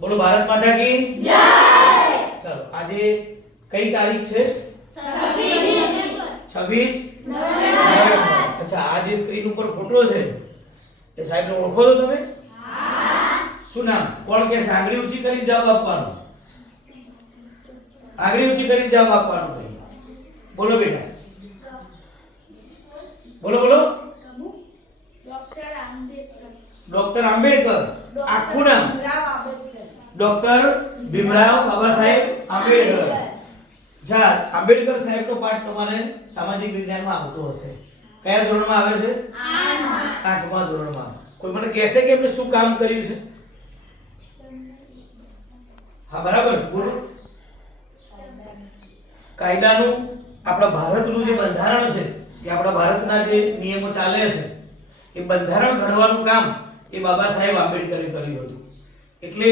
બોલો ભારત માતા કી જય। ચલો આજે કઈ તારીખ છે? 26 નવેમ્બર। અચ્છા, આ જે સ્ક્રીન ઉપર ફોટો છે એ સાહેબને ઓળખો છો તમે? હા। શું નામ? કોણ કે આંગળી ઊંચી કરીને જવાબ આપવાનો? આંગળી ઊંચી કરીને જવાબ આપવાનો ભાઈ। બોલો બેટા, બોલો બોલો। ડોક્ટર આંબેડકર। આખું નામ? ડોક્ટર ભીમરાવ બાબા સાહેબ આંબેડકર। જા આંબેડકર સાહેબનો પાઠ તમારે સામાજિક વિજ્ઞાનમાં આવતો હશે। કયા ધોરણમાં આવે છે? 8મા ધોરણમાં। કોઈ મને કહેશે કે એમણે શું કામ કર્યું છે? હા બરાબર છે, બોલો। કાયદાનું આપણા ભારતનું જે બંધારણ છે કે આપણા ભારતના જે નિયમો ચાલે છે એ બંધારણ ઘડવાનું કામ એ બાબા સાહેબ આંબેડકરે કર્યું હતું। એટલે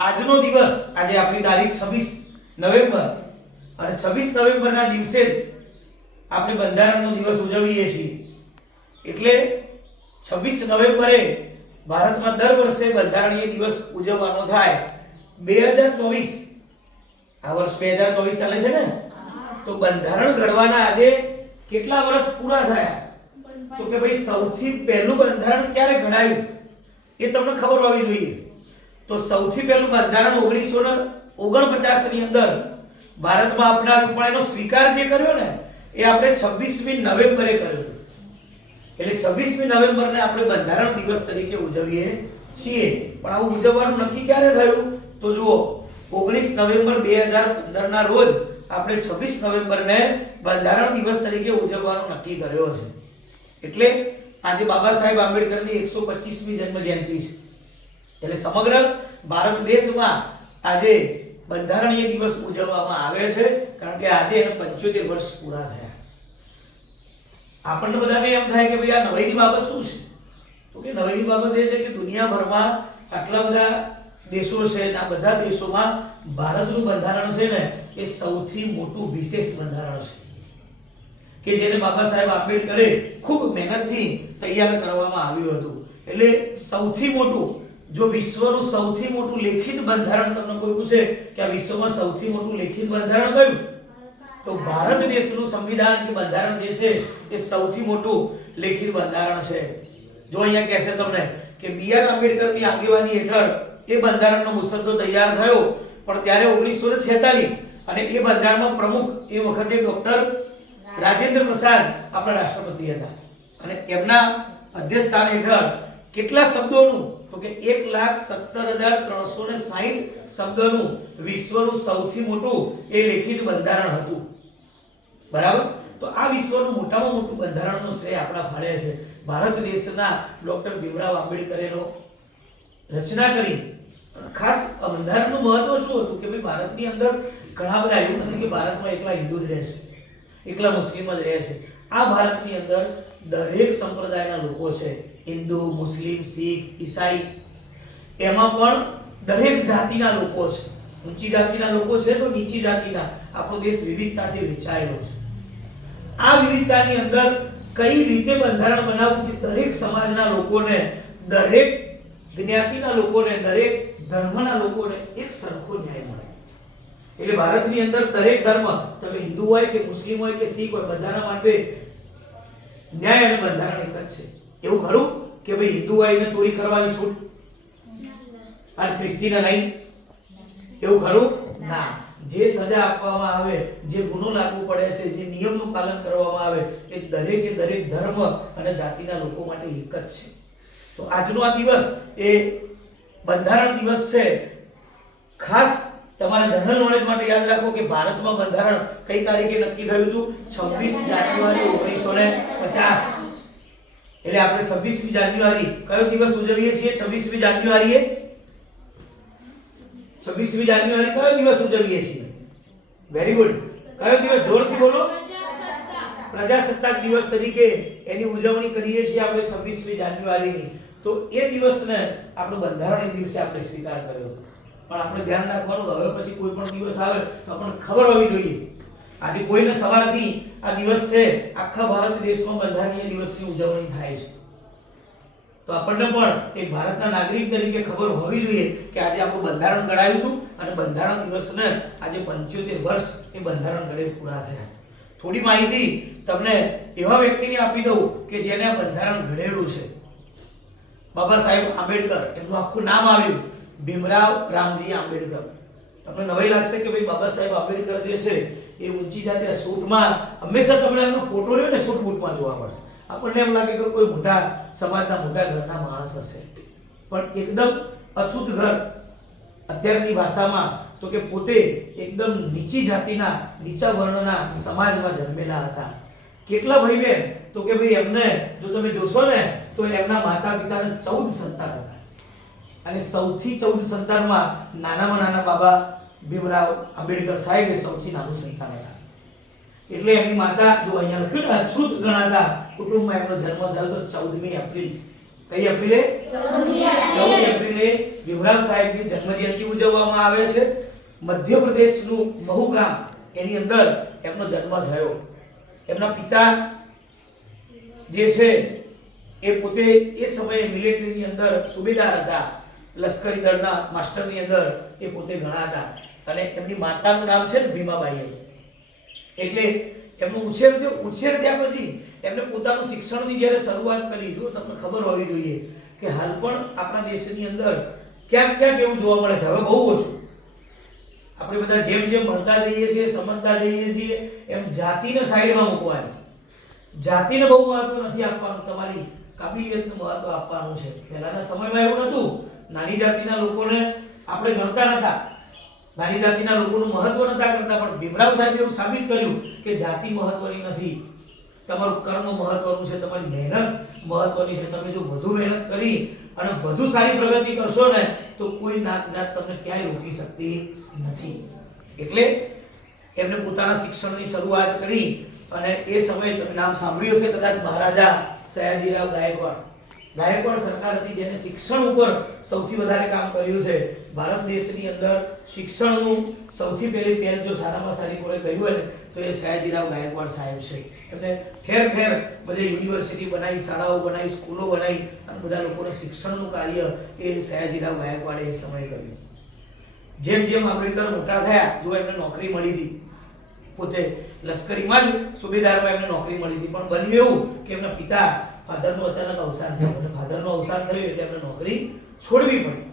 આજનો દિવસ, આજે આપણી તારીખ 26 નવેમ્બર અને 26 નવેમ્બરના દિવસે જ આપણે બંધારણનો દિવસ ઉજવીએ છીએ। એટલે 26 નવેમ્બરે ભારતમાં દર વર્ષે બંધારણીય દિવસ ઉજવવાનો થાય। 2024 આ વર્ષ 2024 ચાલે છે ને, તો બંધારણ ઘડવાના આજે કેટલા વર્ષ પૂરા થયા? તો કે ભાઈ સૌથી પહેલું બંધારણ ક્યારે ઘડાયું એ તમને ખબર હોવી જોઈએ। તો સૌથી પહેલું બંધારણ 1949 ની અંદર ભારતમાં અપનાવ્યું, પણ એનો સ્વીકાર જે કર્યો ને એ આપણે 26મી નવેમ્બરે કર્યો। એટલે 26મી નવેમ્બરને આપણે બંધારણ દિવસ તરીકે ઉજવીએ છીએ। પણ આવું ઉજવવાનું નક્કી ક્યારે થયું? તો જુઓ, 19 નવેમ્બર 2015 ના રોજ આપણે 26 નવેમ્બરને બંધારણ દિવસ તરીકે ઉજવવાનું નક્કી કર્યો છે। એટલે આજે બાબા સાહેબ આંબેડકરની 125મી જન્મ જયંતિ છે। એટલે સમગ્ર ભારત દેશમાં આજે બંધારણીય દિવસ ઉજવવામાં આવે છે, કારણ કે આજે એને 75 વર્ષ પૂરા થયા। આપણને બધાને એમ થાય કે ભાઈ આ નવાઈની બાબત શું છે? તો કે નવાઈની બાબત એ છે કે દુનિયાભરમાં આટલા બધા દેશો છે અને આ બધા દેશોમાં ભારતનું બંધારણ છે ને એ સૌથી મોટું વિશેષ બંધારણ છે કે જેને બાબા સાહેબ આંબેડકરે ખૂબ મહેનતથી તૈયાર કરવામાં આવ્યું હતું। એટલે સૌથી મોટું, જો વિશ્વનું સૌથી મોટું લેખિત બંધારણ તમને કોઈ પૂછે કે આ વિશ્વમાં સૌથી મોટું લેખિત બંધારણ કયું, તો ભારત દેશનું સંવિધાન કે બંધારણ જે છે એ સૌથી મોટું લેખિત બંધારણ છે। જો અહીંયા કહેશે તમને કે બી.આર. આંબેડકરની આગેવાની હેઠળ એ બંધારણનો મુસદ્દો તૈયાર થયો, પણ ત્યારે 1946 અને એ બંધારણમાં પ્રમુખ એ વખતે ડોક્ટર રાજેન્દ્ર પ્રસાદ આપણા રાષ્ટ્રપતિ હતા અને એમના અધ્યક્ષસ્થાન હેઠળ કેટલા શબ્દોનું, તો કે 1,17,360 શબ્દોનું વિશ્વનું સૌથી મોટું એ લેખિત બંધારણ હતું। બરાબર? તો આ વિશ્વનું મોટામાં મોટું બંધારણનો શ્રેય આપણા ફાળે છે ભારત દેશના ડોક્ટર ભીમરાવ આંબેડકરેનો રચના કરી। ખાસ બંધારણનું મહત્વ શું હતું કે ભાઈ ભારતની અંદર ઘણા બધા, એવું નથી કે ભારતમાં એકલા હિન્દુ જ રહે છે, એકલા મુસ્લિમ જ રહે છે। આ ભારતની અંદર દરેક સંપ્રદાયના લોકો છે, હિન્દુ, મુસ્લિમ, શીખ, ઈસાઈ, એમાં પણ દરેક જાતિના લોકો છે। ઊંચી જાતિના લોકો છે તો નીચી જાતિના। આપણો દેશ વિવિધતાથી વહેંચાયેલો છે। આ વિવિધતાની અંદર કઈ રીતે બંધારણ બનાવવું કે દરેક સમાજના લોકોને, દરેક જ્ઞાતિના લોકોને, દરેક ધર્મના લોકોને એક સરખો ન્યાય મળે। એટલે ભારતની અંદર દરેક ધર્મ, તમે હિન્દુ હોય કે મુસ્લિમ હોય કે શીખ હોય, બધાના માટે ન્યાય અને બંધારણ એક જ છે। એવું ખરું કે ભાઈ હિન્દુ હોય એને ચોરી કરવાની છૂટ અને ખ્રિસ્તીને નહીં? એવું ખરું ના। જે સજા આપવામાં આવે, જે ગુનો લાગુ પડે છે, જે નિયમનું પાલન કરવામાં આવે એ દરેકે દરેક ધર્મ અને જાતિના લોકો માટે એક જ છે। તો આજનો આ દિવસ એ બંધારણ દિવસ છે। ખાસ તમારા જનરલ નોલેજ માટે યાદ રાખો કે ભારતમાં બંધારણ કઈ તારીખે નક્કી થયું હતું? 26 જાન્યુઆરી 1950। એટલે આપણે 26મી જાન્યુઆરી કયો દિવસ ઉજવીએ છીએ? 26મી જાન્યુઆરીએ 26મી જાન્યુઆરી કયો દિવસ ઉજવીએ છીએ? વેરી ગુડ, કયો દિવસ? જોરથી બોલો। પ્રજાસત્તાક દિવસ તરીકે એની ઉજવણી કરીએ છીએ આપણે 26મી જાન્યુઆરીની। તો એ દિવસને આપણો બંધારણીય દિવસે આપણે સ્વીકાર કર્યો હતો। પણ આપણે ધ્યાન રાખવાનું કે હવે પછી કોઈ પણ દિવસ આવે તો આપણને ખબર હોવી જોઈએ। આજે કોઈને સવારથી આ દિવસ છે, આખા ભારત દેશમાં બંધારણીય દિવસની ઉજવણી થાય છે। તો આપણને પણ એક ભારતના નાગરિક તરીકે ખબર હોવી જોઈએ કે આજે આપણું બંધારણ ઘડાયું હતું અને બંધારણ દિવસને આજે 75 વર્ષ એ બંધારણ ઘડે પૂરા થયા. થોડી માહિતી તમને એવા વ્યક્તિને આપી દઉં કે જેને આ બંધારણ ઘડેલું છે. બાબા સાહેબ આંબેડકર, એમનું આખું નામ આવ્યું ભીમરાવ રામજી આંબેડકર. તમને નવાઈ લાગશે કે ભાઈ બાબા સાહેબ આંબેડકર જે છે એ ઊંચી જાતે સૂટમાં, હંમેશા તમને એમનો ફોટો રહ્યો ને સૂટ બૂટમાં જોવા મળશે. આપણને એમ લાગે કે કોઈ મોટા સમાજના મોટા ઘરના માણસ હશે, પણ એકદમ અછૂત ઘર. અત્યારની ભાષામાં તો કે પોતે એકદમ નીચી જાતિના, નીચા વર્ણના સમાજમાં જન્મેલા હતા. કેટલા ભાઈ બહેન? તો કે ભાઈ એમને જો તમે જોશો ને તો એમના માતા પિતાને 14 સંતાન હતા અને સૌથી 14 સંતાનમાં નાનામાં નાના બાબા ભીમરાવ આંબેડકર સાહેબ એ સૌથી નાનું સંતાન હતા. એટલે એમની માતા જો અહીંયા લખ્યું ને અછૂત ગણાતા કુટુંબમાં એમનો જન્મ થયો તો 14મી એપ્રિલ. કઈ એપ્રિલે? 14 એપ્રિલે ભીમરાવ સાહેબની જન્મજયંતિ ઉજવવામાં આવે છે. મધ્યપ્રદેશનું મહુ ગામ એની અંદર એમનો જન્મ થયો. એમના પિતા જે છે એ પોતે એ સમયે મિલિટરીની અંદર સુબેદાર હતા, લશ્કરી દળના માસ્ટરની અંદર એ પોતે ગણાતા. અને એમની માતાનું નામ છે ને ભીમાબાઈ. એટલે એમનો ઉછેર થયો. ઉછેર થયા પછી એમને પોતાનું શિક્ષણની જ્યારે શરૂઆત કરી, જો તમને ખબર હોવી જોઈએ કે હાલ પણ આપણા દેશની અંદર ક્યાંક ક્યાંક એવું જોવા મળે છે, હવે બહુ ઓછું. આપણે બધા જેમ જેમ ભણતા જઈએ છીએ, સમજતા જઈએ છીએ, એમ જાતિને સાઈડમાં મૂકવાની, જાતિને બહુ મહત્વ નથી આપવાનું, તમારી કાબિલિયતને મહત્વ આપવાનું છે. પહેલાના સમયમાં એવું નહોતું. નાની જાતિના લોકોને આપણે ગણતા નહોતા, નાની જાતિના લોકોનું મહત્વ નહોતા કરતા. પણ ભીમરાવ સાહેબે એવું સાબિત કર્યું કે જાતિ મહત્વની નથી, તમારું કર્મ મહત્વનું છે, તમારી મહેનત મહત્વની છે. તમે જો વધુ મહેનત કરી અને વધુ સારી પ્રગતિ કરશો ને તો કોઈ નાત જાત તમને ક્યાંય રોકી શકતી નથી. એટલે એમને પોતાના શિક્ષણની શરૂઆત કરી અને એ સમયે તમે નામ સાંભળ્યું હશે કદાચ, મહારાજા સયાજીરાવ ગાયકવાડ. ગાયકવાડ સરકાર હતી જેને શિક્ષણ ઉપર સૌથી વધારે કામ કર્યું છે. ભારત દેશની અંદર શિક્ષણનું સૌથી પહેલ જો સારામાં સારી કોઈ કહ્યું હોય ને તો એ સયાજીરાવ ગાયકવાડ સાહેબ છે. એમને ઠેર ઠેર બધે યુનિવર્સિટી બનાવી, શાળાઓ બનાવી, સ્કૂલો બનાવી અને બધા લોકોને શિક્ષણનું કાર્ય એ સયાજીરાવ ગાયકવાડે એ સમયે કર્યું. જેમ જેમ આંબેડકર મોટા થયા, જો એમને નોકરી મળી હતી, પોતે લશ્કરીમાં જ સુબેદારમાં એમને નોકરી મળી હતી, પણ બન્યું એવું કે એમના પિતા ફાધરનું અચાનક અવસાન થયું. અને ફાધરનું અવસાન થયું એટલે એમને નોકરી છોડવી પડી.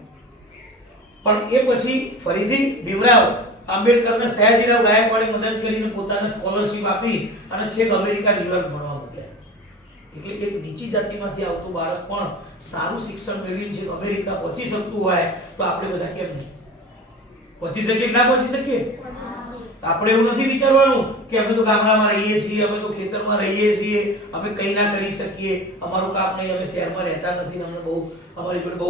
પણ એ પછી ફરીથી ભીમરાવ આંબેડકરને સયાજીરાવ ગાયકવાડે મદદ કરીને પોતાને સ્કોલરશિપ આપી અને છેક અમેરિકા, ન્યુયોર્ક ભણવા મોકલ્યા. એટલે એક નીચી જાતિમાંથી આવતું બાળક પણ સારું શિક્ષણ મેળવીને છે અમેરિકા પહોંચી શકતું હોય તો આપણે બધા કેમ નહીં પહોંચી શકીએ કે ના પહોંચી શકીએ? આપણે એવું નથી વિચારવાનું કે અમે તો ગામડામાં રહીએ છીએ, અમે તો ખેતરમાં રહીએ છીએ, અમે કંઈ ના કરી શકીએ, અમારું કામ નહીં, અમે શહેરમાં રહેતા નથી, અમને બહુ અમારી જોડે બહુ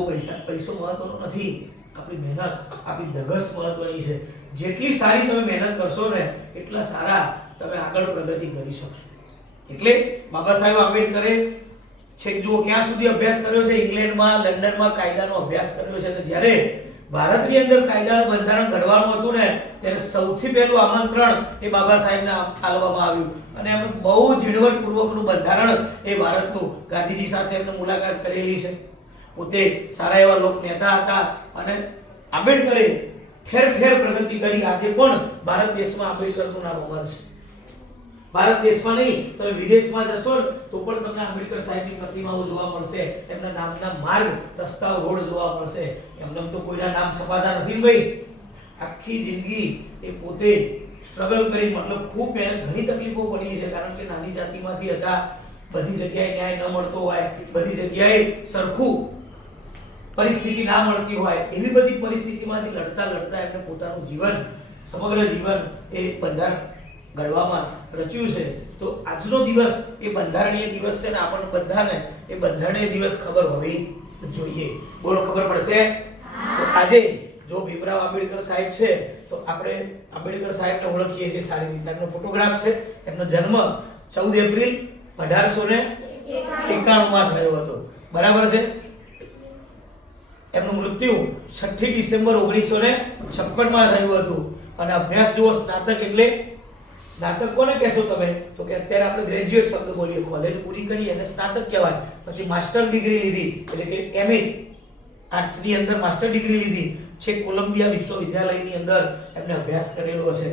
પૈસો મહત્વનો નથી. આપણી મહેનત, આપણી ધગસ મહત્વની છે. જેટલી સારી તમે મહેનત કરશો ને એટલા સારા તમે આગળ પ્રગતિ કરી શકશો. એટલે બાબા સાહેબ આંબેડકરે છેક જુઓ ક્યાં સુધી અભ્યાસ કર્યો છે? ઇંગ્લેન્ડમાં, લંડનમાં કાયદાનો અભ્યાસ કર્યો છે. અને જ્યારે ભારતની અંદર કાયદાનું બંધારણ ઘડવાનું હતું ને ત્યારે સૌથી પહેલું આમંત્રણ એ બાબા સાહેબને આપવામાં આવ્યું અને એમણે બહુ ઝીણવટપૂર્વકનું બંધારણ એ ભારતનું ગાંધીજી સાથે એમને મુલાકાત કરેલી છે. પોતે સારા એવા લોક નેતા હતા અને આંબેડકરે ઠેર ઠેર પ્રગતિ કરી. આજે પણ ભારત દેશમાં આંબેડકરનું નામ અમર છે. ભારત દેશમાં નહીં, તમે વિદેશમાં જશો તો પણ તમને આંબેડકર સાહેબની પ્રતિમાઓ જોવા મળશે, એમના નામના માર્ગ, રસ્તાઓ, રોડ જોવા મળશે. એમને તો કોઈના નામ છપાતા નથી ભાઈ. આખી જિંદગી એ પોતે સ્ટ્રગલ કરી, મતલબ ખૂબ મહેનત, ઘણી તકલીફો પડી છે. કારણ કે નાની જાતિમાંથી હતા, બધી જગ્યાએ ન્યાય ન મળતો હોય, બધી જગ્યાએ સરખું પરિસ્થિતિ ના મળતી હોય, એવી બધી પરિસ્થિતિમાંથી લડતા લડતા એમને પોતાનું જીવન, સમગ્ર જીવન એ બંધારણ ઘડવામાં રચ્યું છે. તો આજનો દિવસ એ બંધારણીય દિવસ છે ને આપણને બધાને એ બંધારણીય દિવસ ખબર હોવી જોઈએ. બોલો, ખબર પડશે? તો આજે જો ભીમરાવ આંબેડકર સાહેબ છે તો આપણે આંબેડકર સાહેબને ઓળખીએ છીએ સારી રીતે. એમનો ફોટોગ્રાફ છે. એમનો જન્મ 14 એપ્રિલ 1891માં થયો હતો, બરાબર છે. એમનું મૃત્યુ 6 ડિસેમ્બર 1956માં થયું હતું. અને અભ્યાસ જુઓ, સ્નાતક એટલે સ્નાતક કોને કહેશો તમે? તો કે અત્યારે આપણે ગ્રેજ્યુએટ શબ્દ બોલીએ, કોલેજ પૂરી કરી અને સ્નાતક કહેવાય. પછી માસ્ટર ડિગ્રી લીધી એટલે કે MA આર્ટ્સ ની અંદર માસ્ટર ડિગ્રી લીધી છે, કોલંબિયા વિશ્વવિદ્યાલયની અંદર એમને અભ્યાસ કરેલો છે.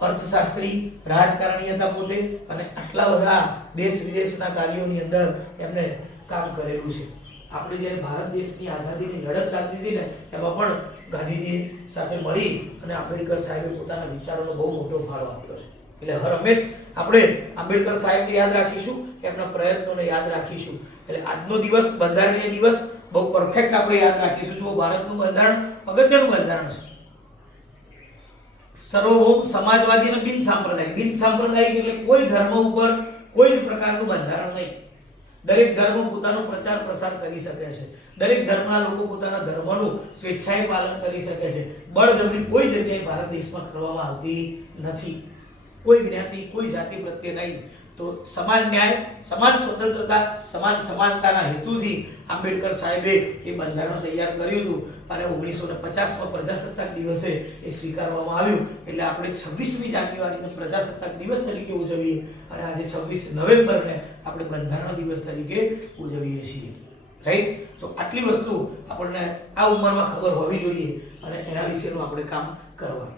અર્થશાસ્ત્રી, રાજકારણી હતા પોતે અને આટલા બધા દેશ વિદેશના કાર્યોની અંદર એમને કામ કરેલું છે. આપણે જ્યારે ભારત દેશની આઝાદીની લડત ચાલતી હતી ને એમાં પણ ગાંધીજી સાથે મળી અને આંબેડકર સાહેબે પોતાના વિચારોનો બહુ મોટો ફાળો આપ્યો છે. એટલે હર હંમેશ આપણે આંબેડકર સાહેબને યાદ રાખીશું, એમના પ્રયત્નોને યાદ રાખીશું. એટલે આજનો દિવસ બંધારણીય દિવસ બહુ પરફેક્ટ આપણે યાદ રાખીશું. જો ભારતનું બંધારણ અગત્યનું બંધારણ છે. સર્વભૌમ, સમાજવાદી અને બિન સાંપ્રદાયિક. બિન સાંપ્રદાયિક એટલે કોઈ ધર્મ ઉપર કોઈ જ પ્રકારનું બંધારણ નહીં. દરેક ધર્મ પોતાનો પ્રચાર પ્રસાર કરી શકે છે. દરેક ધર્મના લોકો પોતાના ધર્મનું સ્વેચ્છાએ પાલન કરી શકે છે. બળજબરી કોઈ જગ્યાએ ભારત દેશમાં કરવામાં આવતી નથી. કોઈ જ્ઞાતિ, કોઈ જાતિ પ્રત્યે નહીં. તો સમાન ન્યાય, સમાન સ્વતંત્રતા, સમાન સમાનતાના હેતુથી આંબેડકર સાહેબે એ બંધારણ તૈયાર કર્યું હતું અને 1950માં પ્રજાસત્તાક દિવસે એ સ્વીકારવામાં આવ્યું. એટલે આપણે 26મી જાન્યુઆરીને પ્રજાસત્તાક દિવસ તરીકે ઉજવીએ અને આજે 26 નવેમ્બરને આપણે બંધારણ દિવસ તરીકે ઉજવીએ છીએ. રાઈટ? તો આટલી વસ્તુ આપણને આ ઉંમરમાં ખબર હોવી જોઈએ અને એના વિશેનું આપણે કામ કરવાનું.